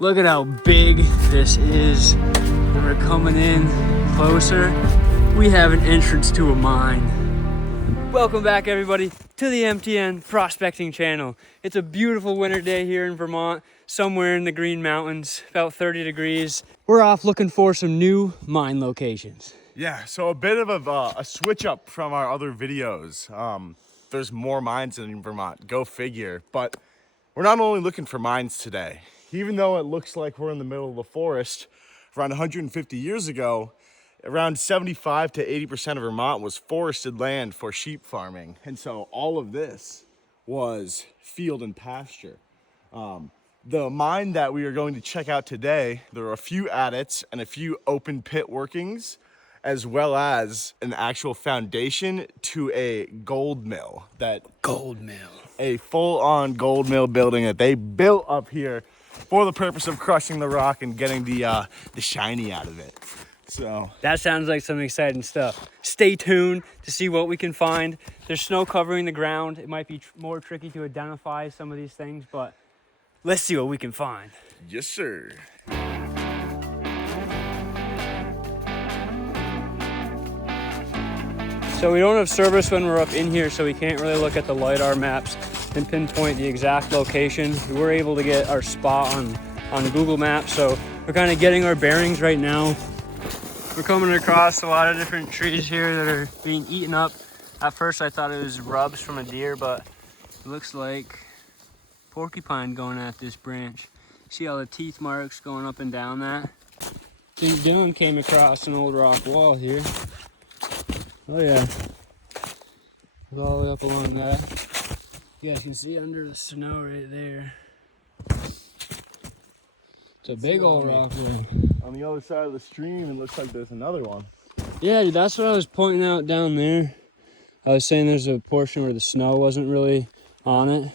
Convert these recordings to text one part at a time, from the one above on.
Look at how big this is. When we're coming in closer, we have an entrance to a mine. Welcome back, everybody, to the MTN Prospecting Channel. It's a beautiful winter day here in Vermont, somewhere in the Green Mountains, about 30 degrees. We're off looking for some new mine locations. Yeah, so a bit of a switch up from our other videos. There's more mines in Vermont, go figure. But we're not only looking for mines today. Even though it looks like we're in the middle of the forest, around 150 years ago, around 75 to 80% of Vermont was forested land for sheep farming. And so all of this was field and pasture. The mine that we are going to check out today, there are a few adits and a few open pit workings, as well as an actual foundation to a gold mill. A full-on gold mill building that they built up here for the purpose of crushing the rock and getting the shiny out of it. So that sounds like some exciting stuff. Stay tuned to see what we can find. There's snow covering the ground. It might be more tricky to identify some of these things, but let's see what we can find. Yes, sir. So we don't have service when we're up in here, so we can't really look at the LiDAR maps and pinpoint the exact location. We were able to get our spot on Google Maps, so we're kind of getting our bearings right now. We're coming across a lot of different trees here that are being eaten up. At first I thought it was rubs from a deer, but it looks like porcupine going at this branch. See all the teeth marks going up and down that? I think Dylan came across an old rock wall here. Oh yeah, it's all the way up along that. You guys can see under the snow right there. It's a big old rock wall. On the other side of the stream, it looks like there's another one. Yeah, dude, that's what I was pointing out down there. I was saying there's a portion where the snow wasn't really on it.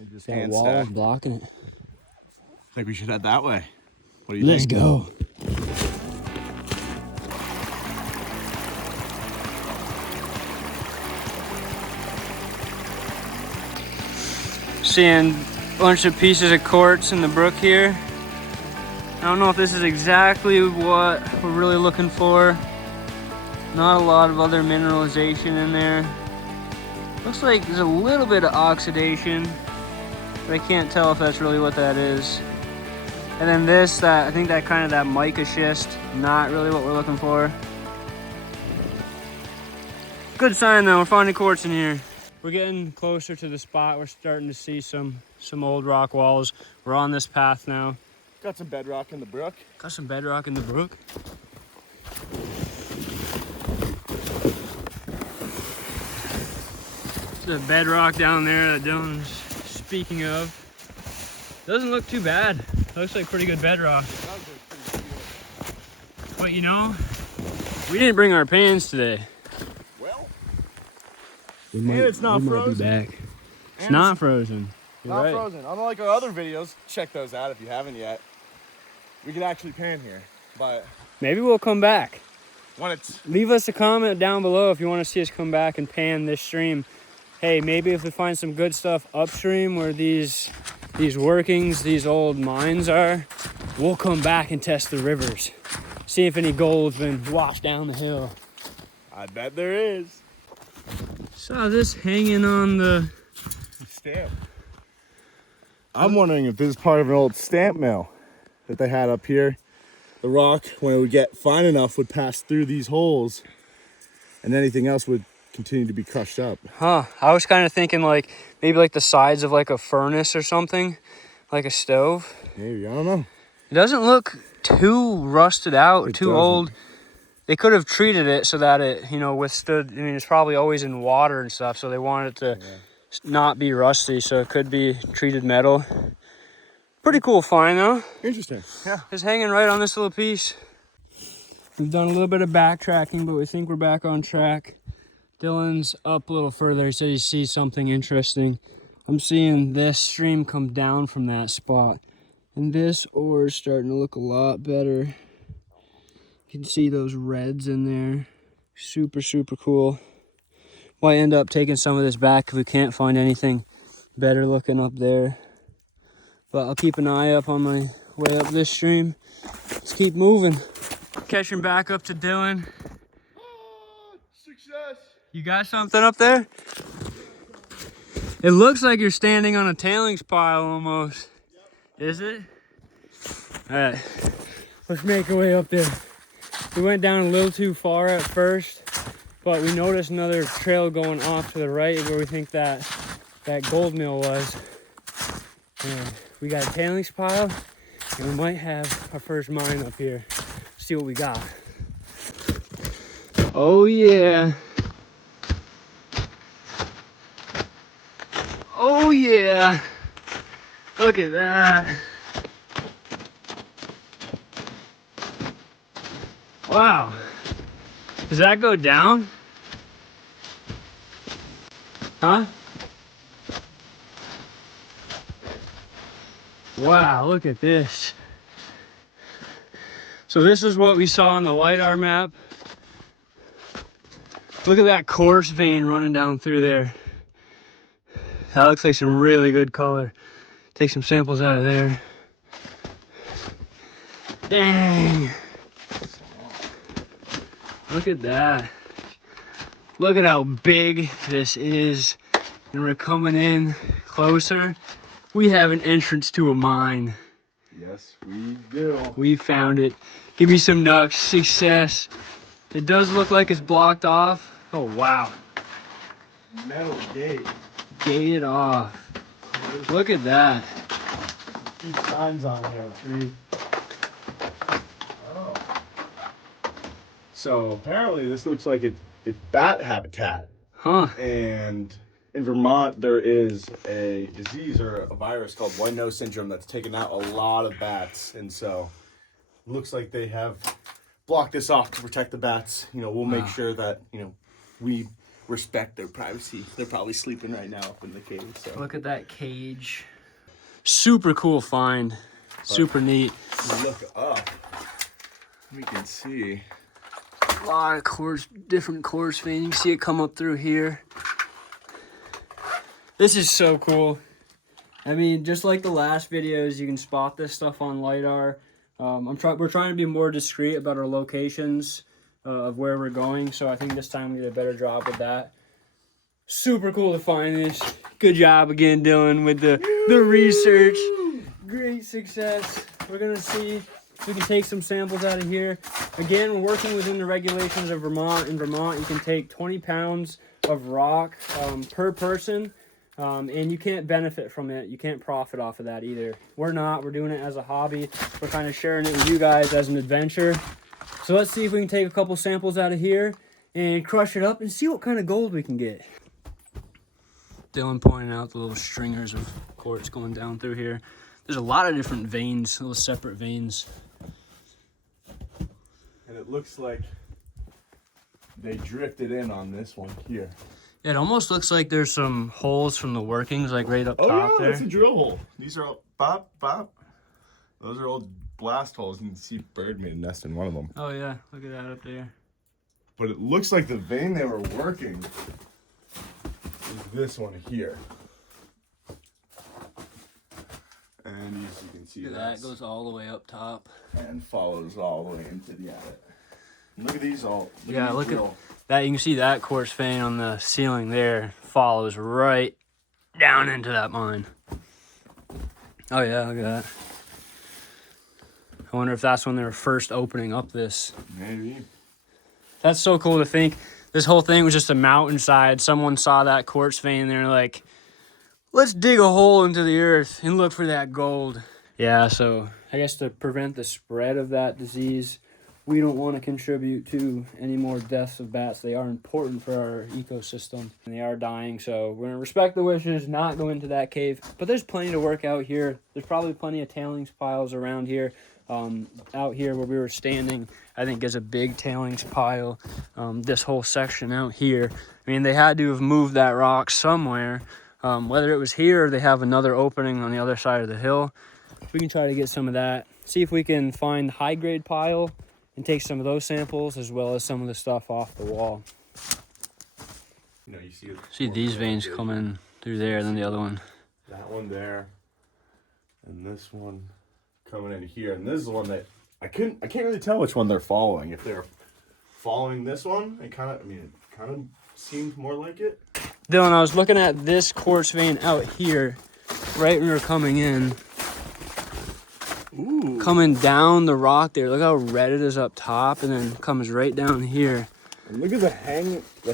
It just that wall was blocking it. I think we should head that way. What do you think? Let's go. Seeing a bunch of pieces of quartz in the brook here. I don't know if this is exactly what we're really looking for. Not a lot of other mineralization in there. Looks like there's a little bit of oxidation, but I can't tell if that's really what that is. And then this, I think that kind of that mica schist, not really what we're looking for. Good sign though, we're finding quartz in here. We're getting closer to the spot. We're starting to see some old rock walls. We're on this path now. Got some bedrock in the brook. Got some bedrock in the brook. The bedrock down there that Dylan's speaking of. Doesn't look too bad. Looks like pretty good bedrock. But you know, we didn't bring our pans today. Well, it's not frozen. Back. It's not frozen. You're not right. frozen. Unlike our other videos, check those out if you haven't yet. We could actually pan here, but maybe we'll come back. When it's leave us a comment down below if you want to see us come back and pan this stream. Hey, maybe if we find some good stuff upstream where these workings, these old mines are, we'll come back and test the rivers. See if any gold's been washed down the hill. I bet there is. Saw this hanging on the stamp. I'm wondering if this is part of an old stamp mill that they had up here. The rock, when it would get fine enough, would pass through these holes and anything else would continue to be crushed up. Huh, I was kind of thinking like maybe like the sides of like a furnace or something, like a stove. Maybe, I don't know. It doesn't look too rusted out, too old. They could have treated it so that it, you know, withstood. I mean, it's probably always in water and stuff, so they wanted it to not be rusty, so it could be treated metal. Pretty cool find though. Interesting. Yeah. Just hanging right on this little piece. We've done a little bit of backtracking, but we think we're back on track. Dylan's up a little further. He said he sees something interesting. I'm seeing this stream come down from that spot. And this ore is starting to look a lot better. You can see those reds in there. Super, super cool. Might end up taking some of this back if we can't find anything better looking up there. but I'll keep an eye up on my way up this stream. Let's keep moving. Catching back up to Dylan. Success. You got something up there? It looks like you're standing on a tailings pile almost. Yep. Is it? All right, let's make our way up there. We went down a little too far at first, but we noticed another trail going off to the right where we think that gold mill was. And we got a tailings pile, and we might have our first mine up here. See what we got. Oh yeah. Oh yeah. Look at that. Wow. Does that go down? Huh? Wow, look at this. So this is what we saw on the LiDAR map. Look at that coarse vein running down through there. That looks like some really good color. Take some samples out of there. Dang. Look at that. Look at how big this is. And we're coming in closer. We have an entrance to a mine. Yes, we do. We found it. Give me some nucks. Success. It does look like it's blocked off. Oh, wow. Metal gate. Gated off. Look at that. These signs on here. 3. Oh. So apparently this looks like it's bat habitat. Huh. And in Vermont, there is a disease or a virus called white nose syndrome that's taken out a lot of bats. And so it looks like they have blocked this off to protect the bats. You know, we'll make sure that, you know, we respect their privacy. They're probably sleeping right now up in the cage. So. Look at that cage. Super cool find. Super neat. If you look up, we can see a lot of different coarse vein. You can see it come up through here. This is so cool. I mean, just like the last videos, you can spot this stuff on LiDAR. We're trying to be more discreet about our locations of where we're going, so I think this time we did a better job with that. Super cool to find this. Good job again, Dylan, with the research. Great success. We're gonna see if we can take some samples out of here. Again, we're working within the regulations of Vermont. In Vermont, you can take 20 pounds of rock per person. And you can't benefit from it. You can't profit off of that either. We're not. We're doing it as a hobby. We're kind of sharing it with you guys as an adventure. So let's see if we can take a couple samples out of here and crush it up and see what kind of gold we can get. Dylan pointing out the little stringers of quartz going down through here. There's a lot of different veins, little separate veins. And it looks like they drifted in on this one here. It almost looks like there's some holes from the workings, like right up top there. That's a drill hole. These are all bop, bop. Those are old blast holes. You can see bird made a nest in one of them. Oh yeah, look at that up there. But it looks like the vein they were working is this one here. And as you can see, that goes all the way up top and follows all the way into the attic. And look at these all. Look at that. You can see that coarse vein on the ceiling there follows right down into that mine. Oh yeah, look at that. I wonder if that's when they were first opening up this. Maybe. That's so cool to think. This whole thing was just a mountainside. Someone saw that quartz vein and they're like, let's dig a hole into the earth and look for that gold. Yeah, so I guess to prevent the spread of that disease, we don't want to contribute to any more deaths of bats. They are important for our ecosystem and they are dying. So we're going to respect the wishes, not go into that cave. But there's plenty to work out here. There's probably plenty of tailings piles around here. Out here where we were standing, I think is a big tailings pile. This whole section out here, I mean, they had to have moved that rock somewhere. Whether it was here or they have another opening on the other side of the hill. We can try to get some of that. See if we can find high grade pile and take some of those samples as well as some of the stuff off the wall. You know, see these veins coming through there, and then the other one. That one there. And this one coming in here. And this is the one that I can't really tell which one they're following. If they're following this one, it kind of seemed more like it. Dylan, I was looking at this quartz vein out here, right when we were coming in. Ooh. Coming down the rock there. Look how red it is up top, and then comes right down here. And look at the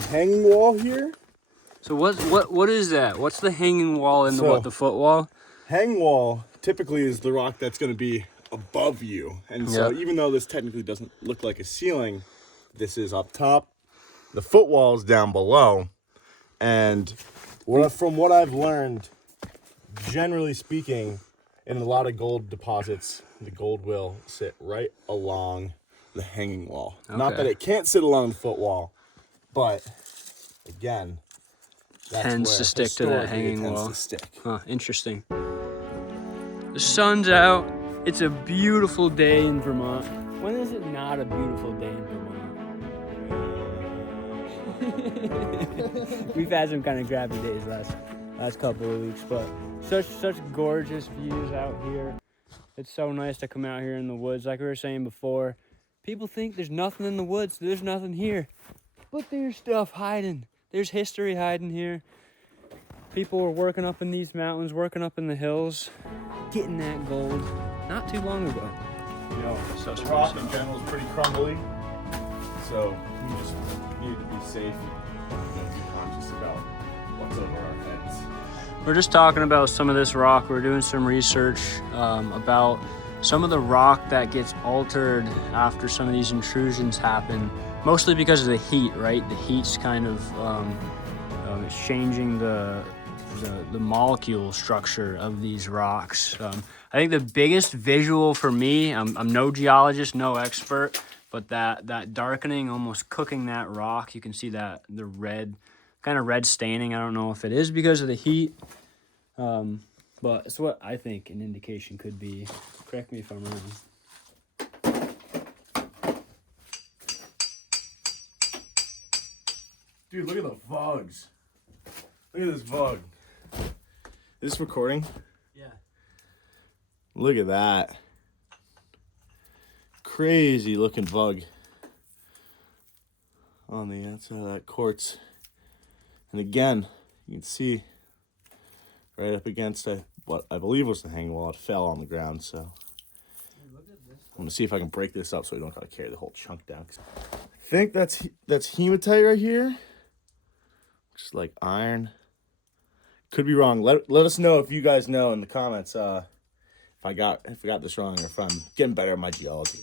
hanging wall here. So what is that? What's the hanging wall in the footwall? Hanging wall typically is the rock that's going to be above you. And so even though this technically doesn't look like a ceiling, this is up top. The footwall is down below. And from what I've learned, generally speaking, in a lot of gold deposits, the gold will sit right along the hanging wall. Okay. Not that it can't sit along the footwall, but again, tends to stick to that hanging wall. Huh, interesting. The sun's out. It's a beautiful day in Vermont. When is it not a beautiful day in Vermont? We've had some kind of crappy days last couple of weeks, but such gorgeous views out here. It's so nice to come out here in the woods. Like we were saying before, people think there's nothing in the woods. There's nothing here, but there's stuff hiding. There's history hiding here. People were working up in these mountains, working up in the hills, getting that gold not too long ago. You know, so the rock in general is pretty crumbly, so we just need to be safe and be conscious about what's over our heads. We're just talking about some of this rock. We're doing some research about some of the rock that gets altered after some of these intrusions happen, mostly because of the heat, right? The heat's kind of it's changing the molecule structure of these rocks. I think the biggest visual for me, I'm no geologist, no expert, but that darkening, almost cooking that rock, you can see that the red, kind of red staining. I don't know if it is because of the heat, but it's what I think an indication could be. Correct me if I'm wrong. Dude, look at the vugs. Look at this vug. Is this recording? Yeah. Look at that. Crazy looking vug on the outside of that quartz. And again, you can see right up against what I believe was the hanging wall. It fell on the ground, so I'm gonna see if I can break this up so we don't gotta carry the whole chunk down. I think that's hematite right here. Just like iron. Could be wrong. Let us know if you guys know in the comments if I got this wrong or if I'm getting better at my geology.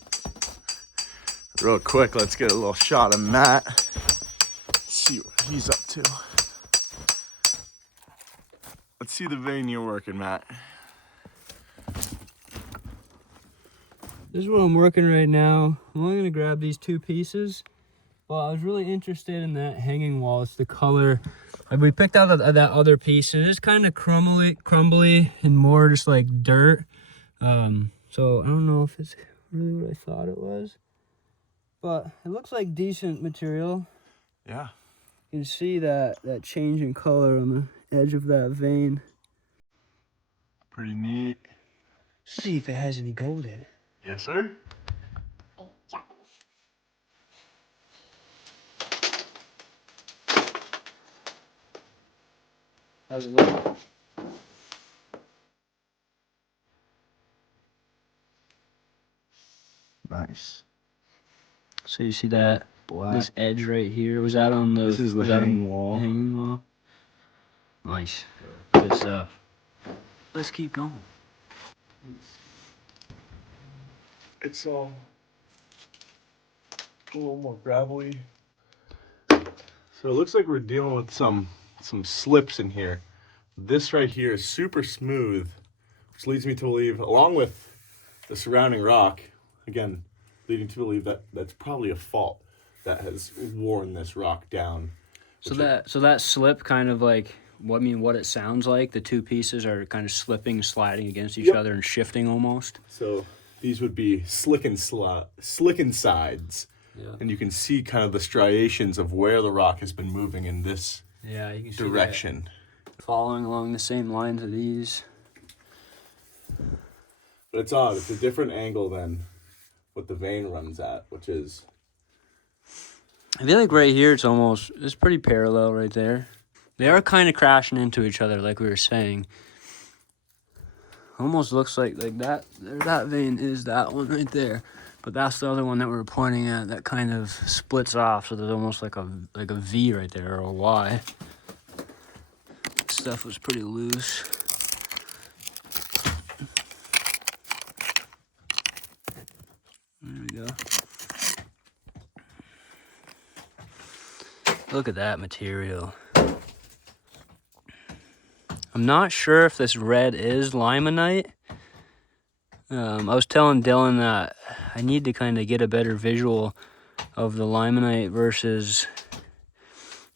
Real quick, let's get a little shot of Matt. See what he's up to. Let's see the vein you're working, Matt. This is what I'm working right now. I'm only gonna grab these two pieces, but I was really interested in that hanging wall. It's the color. We picked out that other piece, and it's kind of crumbly and more just like dirt. So I don't know if it's really what I thought it was, but it looks like decent material. Yeah. You can see that change in color on the edge of that vein. Pretty neat. See if it has any gold in it. Yes, sir. How's it look? Nice. So you see that this edge right here? Was that on the? This is the hanging wall. Hanging wall. Nice. Good stuff. Let's keep going. It's a little more gravelly. So it looks like we're dealing with some slips in here. This right here is super smooth, which leads me to believe, along with the surrounding rock, again, leading to believe that that's probably a fault that has worn this rock down. So that slip kind of like, what it sounds like, the two pieces are kind of slipping, sliding against each other and shifting almost. So these would be slicken sides. Yeah. And you can see kind of the striations of where the rock has been moving in this you can see direction. Following along the same lines of these. But it's odd. It's a different angle than what the vein runs at, which is... I feel like right here it's pretty parallel right there. They are kind of crashing into each other like we were saying. Almost looks like that vein is that one right there. But that's the other one that we were pointing at that kind of splits off. So there's almost like a V right there, or a Y. Stuff was pretty loose. There we go. Look at that material. I'm not sure if this red is limonite. I was telling Dylan that I need to kind of get a better visual of the limonite versus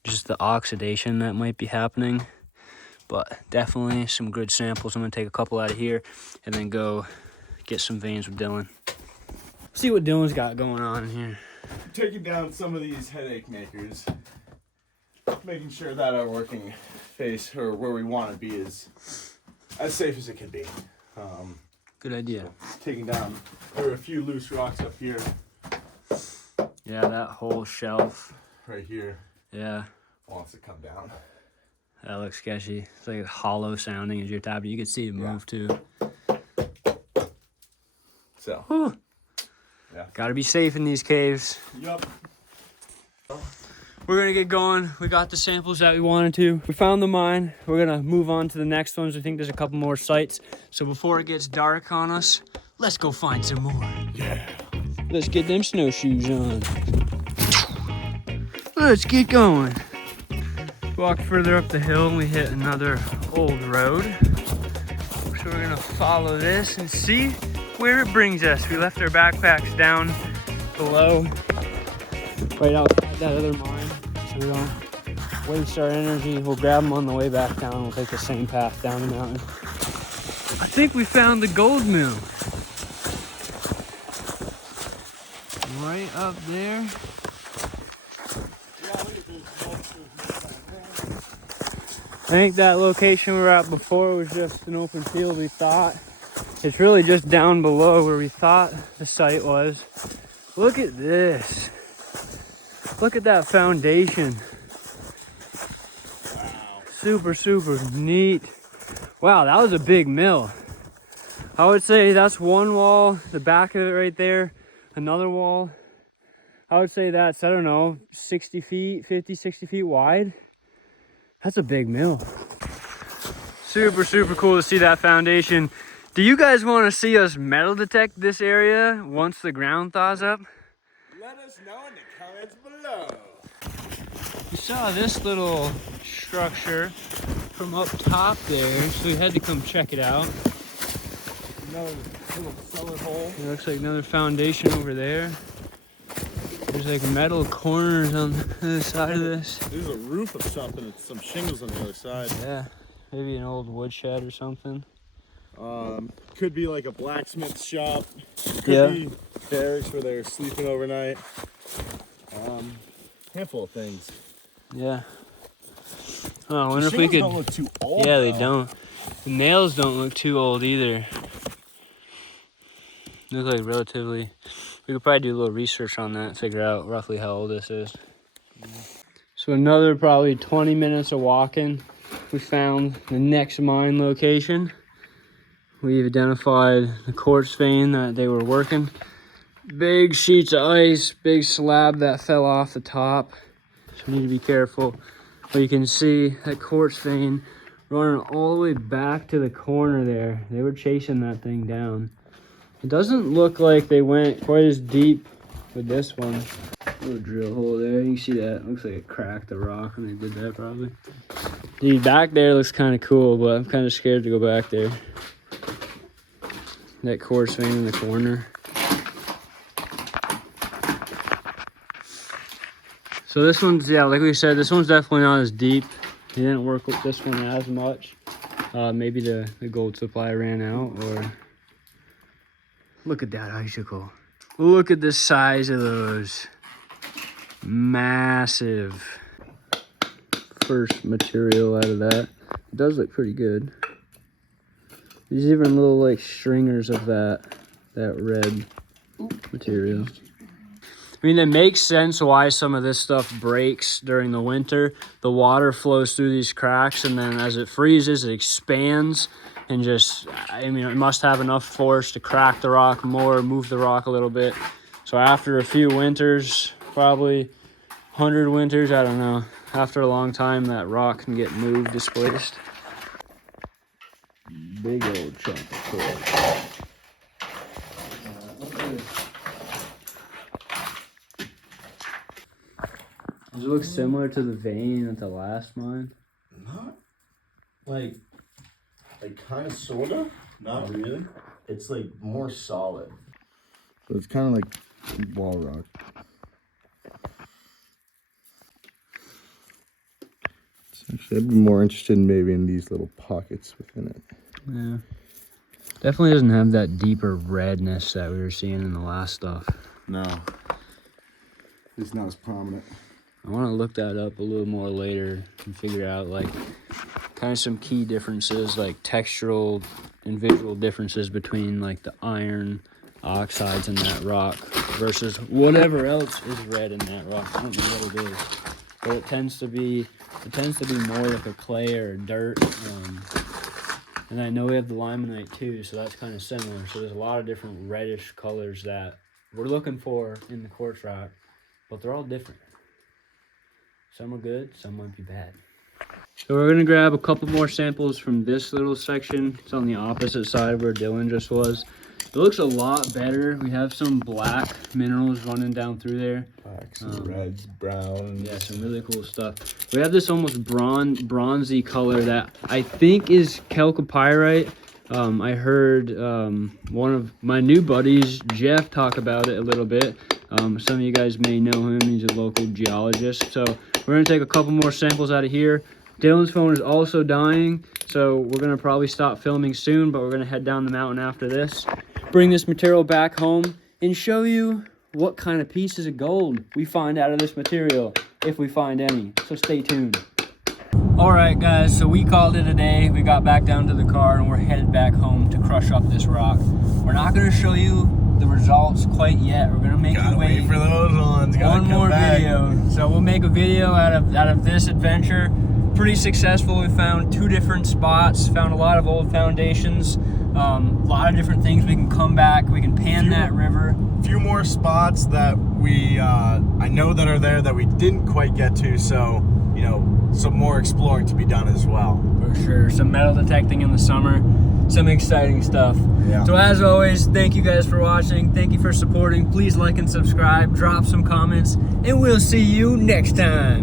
just the oxidation that might be happening. But definitely some good samples. I'm going to take a couple out of here and then go get some veins with Dylan. See what Dylan's got going on in here. Taking down some of these headache makers. Making sure that our working face, or where we want to be, is as safe as it can be. Good idea. So taking down, there are a few loose rocks up here. Yeah, that whole shelf. Right here. Yeah. Wants to come down. That looks sketchy. It's like hollow sounding as you're tapping. You can see it move too. So. Whew. Yeah. Gotta be safe in these caves. Yup. We're gonna get going. We got the samples that we wanted to. We found the mine. We're gonna move on to the next ones. I think there's a couple more sites. So before it gets dark on us, let's go find some more. Yeah. Let's get them snowshoes on. Let's get going. Walk further up the hill and we hit another old road. So we're gonna follow this and see where it brings us. We left our backpacks down below, right outside that other mine. So we don't waste our energy. We'll grab them on the way back down. We'll take the same path down the mountain. I think we found the gold mill. Right up there. I think that location we were at before was just an open field, we thought. It's really just down below where we thought the site was. Look at this. Look at that foundation. Wow. Super, super neat. Wow, that was a big mill. I would say that's one wall, the back of it right there, another wall. I would say that's, I don't know, 60 feet, 50, 60 feet wide. That's a big mill. Super, super cool to see that foundation. Do you guys want to see us metal detect this area once the ground thaws up? Let us know in the comments below. We saw this little structure from up top there, so we had to come check it out. Another little cellar hole. It looks like another foundation over there. There's like metal corners on the other side of this. There's a roof of something. It's some shingles on the other side. Yeah, maybe an old woodshed or something. Could be like a blacksmith shop. Could be barracks where they're sleeping overnight. Handful of things. Yeah. Oh, I wonder if we could. Don't look too old. Yeah, they don't. The nails don't look too old either. They look like relatively. We could probably do a little research on that, figure out roughly how old this is. So another probably 20 minutes of walking, we found the next mine location. We've identified the quartz vein that they were working. Big sheets of ice, big slab that fell off the top. So we need to be careful. But you can see that quartz vein running all the way back to the corner there. They were chasing that thing down. It doesn't look like they went quite as deep with this one. Little drill hole there, you can see that. Looks like it cracked the rock when they did that probably. Dude, back there looks kind of cool, but I'm kind of scared to go back there. That quartz vein in the corner. So this one's, yeah, like we said, this one's definitely not as deep. They didn't work with this one as much. Maybe the gold supply ran out, or... Look at that icicle. Look at the size of those. Massive. First material out of that. It does look pretty good. There's even little like stringers of that red material. I mean, it makes sense why some of this stuff breaks during the winter. The water flows through these cracks, and then as it freezes, it expands and just, I mean, it must have enough force to crack the rock more, move the rock a little bit. So after a few winters, probably 100 winters, I don't know, after a long time, that rock can get moved, displaced. Big old chunk of coal. Does it look similar to the vein at the last mine? Not like kind of, sort of. Not really. It's like more solid. So it's kind of like wall rock. Actually, I'd be more interested maybe in these little pockets within it. Yeah. Definitely doesn't have that deeper redness that we were seeing in the last stuff. No. It's not as prominent. I want to look that up a little more later and figure out like kind of some key differences, like textural and visual differences between like the iron oxides in that rock versus whatever else is red in that rock. I don't know what it is, but it tends to be more like a clay or a dirt. And I know we have the limonite too, so that's kind of similar. So there's a lot of different reddish colors that we're looking for in the quartz rock, but they're all different. Some are good, some might be bad. So we're gonna grab a couple more samples from this little section. It's on the opposite side where Dylan just was. It looks a lot better. We have some black minerals running down through there. Blacks and reds, browns. Yeah, some really cool stuff. We have this almost bronzy color that I think is chalcopyrite. I heard one of my new buddies, Jeff, talk about it a little bit. Some of you guys may know him. He's a local geologist. So we're going to take a couple more samples out of here. Dylan's phone is also dying, so we're going to probably stop filming soon, but we're going to head down the mountain after this, bring this material back home, and show you what kind of pieces of gold we find out of this material, if we find any. So stay tuned. All right, guys, so we called it a day. We got back down to the car, and we're headed back home to crush up this rock. We're not going to show you the results quite yet. We're gonna make you wait for those ones. One more video. So we'll make a video out of this adventure. Pretty successful. We found 2 different spots. Found a lot of old foundations. A lot of different things. We can come back. We can pan that river. Few more spots that we I know that are there that we didn't quite get to. So you know, some more exploring to be done as well. For sure. Some metal detecting in the summer. Some exciting stuff. Yeah. So as always, thank you guys for watching. Thank you for supporting. Please like and subscribe, drop some comments, and we'll see you next time.